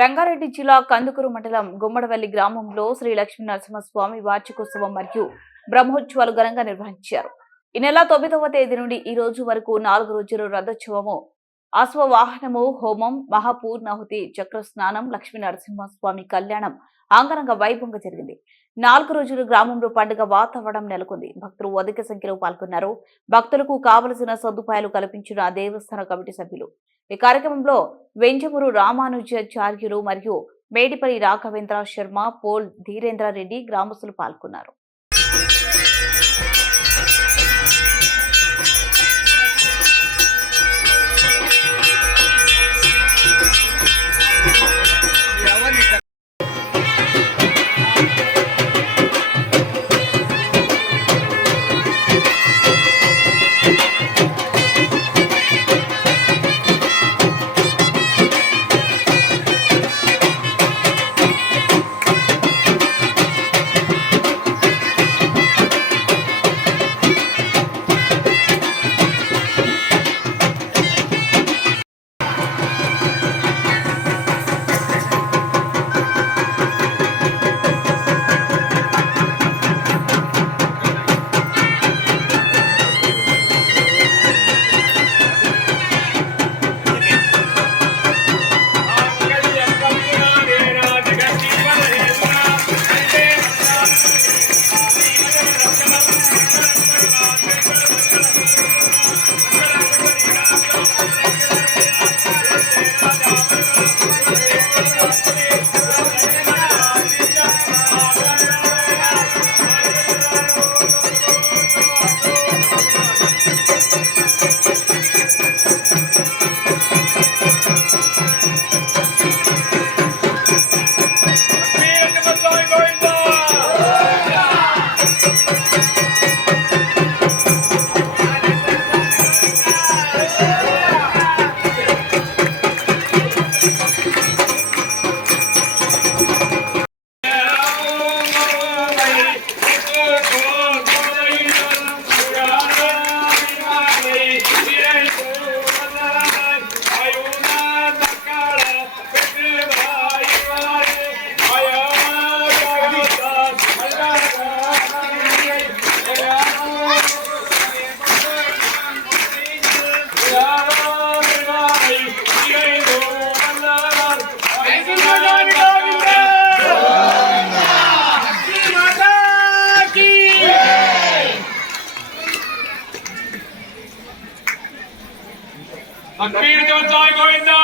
రంగారెడ్డి జిల్లా కందుకూరు మండలం గుమ్మడవల్లి గ్రామంలో శ్రీ లక్ష్మీ నరసింహస్వామి వార్షికోత్సవం మరియు బ్రహ్మోత్సవాలు ఘనంగా నిర్వహించారు. ఈ నెల 9వ తేదీ నుండి ఈ రోజు వరకు 4 రోజులు రథోత్సవము, అశ్వవాహనము, హోమం, మహాపూర్ణాహుతి, చక్ర స్నానం, లక్ష్మీ నరసింహస్వామి కళ్యాణం అంగరంగ వైభవంగా జరిగింది. 4 రోజులు గ్రామంలో పండుగ వాతావరణం నెలకొంది. భక్తులు అధిక సంఖ్యలో పాల్గొన్నారు. భక్తులకు కావలసిన సదుపాయాలు కల్పించిన దేవస్థాన కమిటీ సభ్యులు. ఈ కార్యక్రమంలో వెంజమూరు రామానుజాచార్యులు మరియు మేడిపల్లి రాఘవేంద్ర శర్మ, పోల్ ధీరేంద్ర రెడ్డి గ్రామస్తులు పాల్గొన్నారు. గోవిందా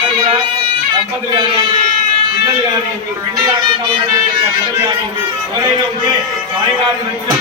కెమెరా దంపతులు కానీ పిల్లలు కానీ పెళ్లి కాకుండా ఉన్నటువంటి పిల్లలు కానీ ఎవరైనా ఉంటే స్వామివారి మంచిగా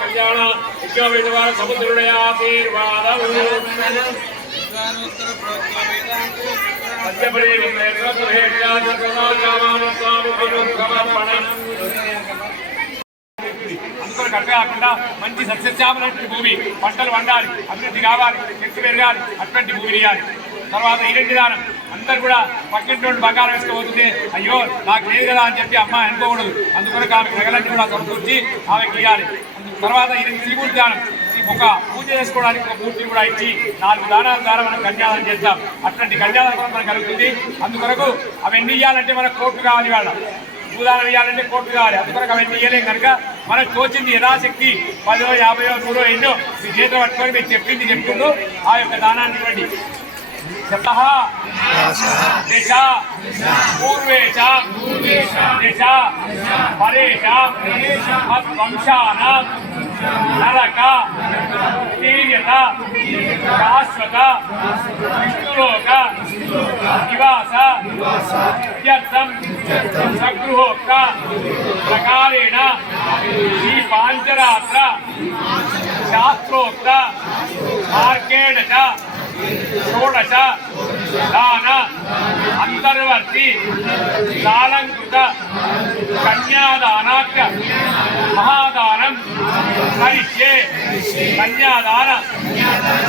కళ్యాణ విద్వార సముద్రుడే ఆశీర్వాదం అందుకని కట్టగా కాకుండా మంచి సస్యశ్యామలైన భూమి, పంటలు వండాలి, అభివృద్ధి కావాలి, చెట్టు పెరగాలి, అటువంటి భూమిని ఇవ్వాలి. తర్వాత ఇరెంటి దానం అందరు కూడా పక్కింటి బంగారం వేసుకోబోతుంటే అయ్యో నాకు లేదు కదా అని చెప్పి అమ్మాయి అనుకోకూడదు. అందుకని ఆమె ప్రగలంటి కూడా సమకూర్చి ఆమెకి ఇవ్వాలి. తర్వాత ఇది శ్రీమూర్తి దానం, ఒక పూజ చేసుకోవడానికి ఒక మూర్తిని కూడా ఇచ్చి 4 దానాల ద్వారా మనం కన్యాదానం చేస్తాం. అట్లాంటి కన్యాదానం మనకు కలుగుతుంది. అందుకొరకు అవన్నీ ఇవ్వాలంటే మనకు కోర్టు కావాలి, వాళ్ళ భూదానం ఇవ్వాలంటే కోర్టు కావాలి. అందుకొరకు అవన్నీ ఇవ్వలేం కనుక మనకు తోచింది యథాశక్తి 10, 50, 100 ఎన్నో మీ చేతిలో పట్టుకొని మీరు చెప్పింది చెప్తుందో ఆ యొక్క దానాన్ని ఇవ్వండి. शतः दिश पूर्वे च दिश परे च मद्वंशानां नरक वीर्यत शाश्वत विष्णुलोक निवास इत्यर्थं सगृहोक्त प्रकारेण श्री पांचरात्र शास्त्रोक्त मार्गेण च षोडश दान अंतर्वर्ती कालंकृत कन्यादानाख्य महादानं करिष्ये कन्यादान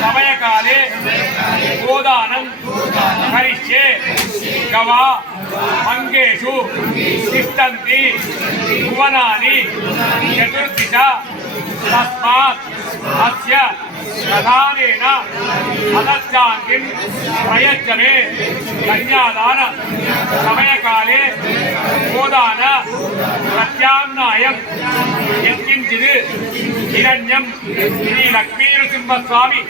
समय काले गोदानं करिष्ये गवा मंगेषु तिष्ठन्ति भुवनानि चतुर्दिश तस्मात् अस्य प्रधानेन अदच्चान्तिं प्रयच्छ मे कन्यादान समयकाले गोदान प्रत्याम्नायं यत्किञ्चित् हिरण्यं श्रीलक्ष्मीनृसिंहस्वामी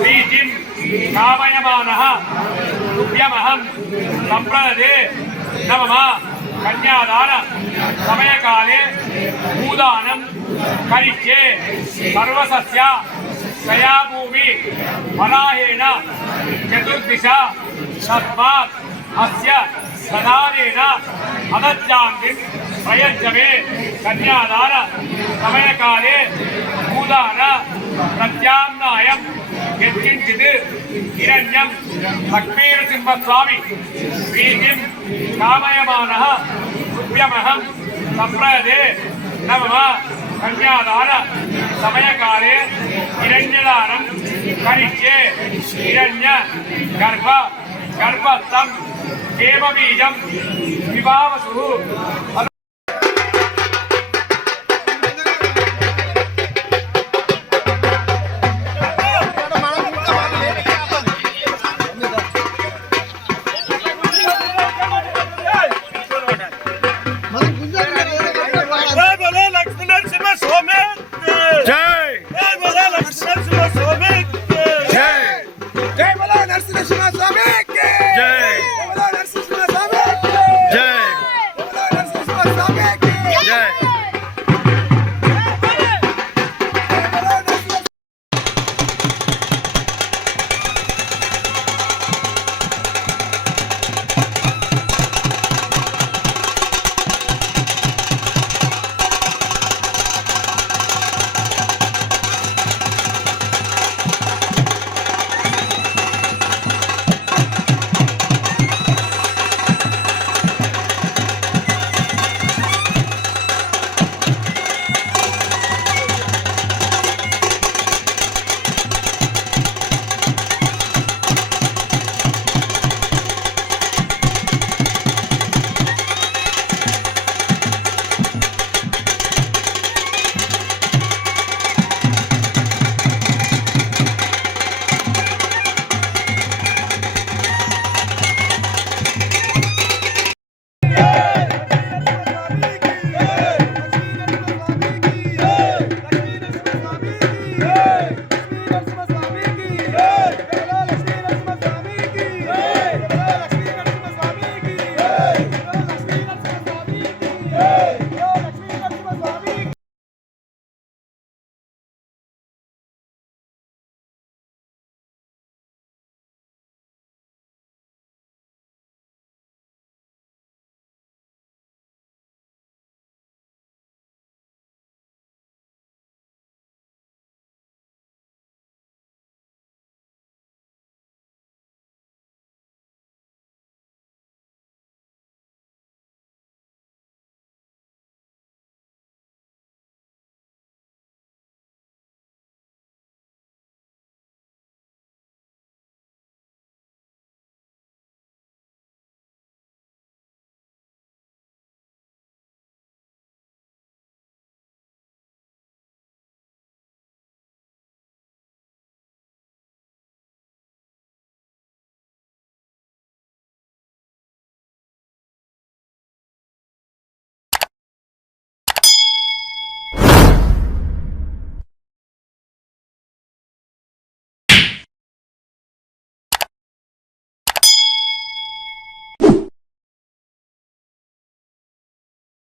प्रीतिं कामयमानः तुभ्यमहं सम्प्रददे न मम कन्यादान समयकाले भूदानं करिष्ये सर्वसस्य तया भूमि वराहेण चतुर्दिशा तस्मात् अस्य प्रधानेन अदच्चान्तिं प्रयच्छ मे कन्यादान समयकाले भूदान प्रत्याम्नायं यत्किञ्चित् हिरण्यं लक्ष्मीनृसिंहस्वामी प्रीतिं कामयमानः तुभ्यमहं सम्प्रददे न मम कन्यादान समयकाले हिरण्यदानं करिष्ये हिरण्य गर्भस्थं देवबीजं विभावसुः। जय बोला नरसिंह स्वामी।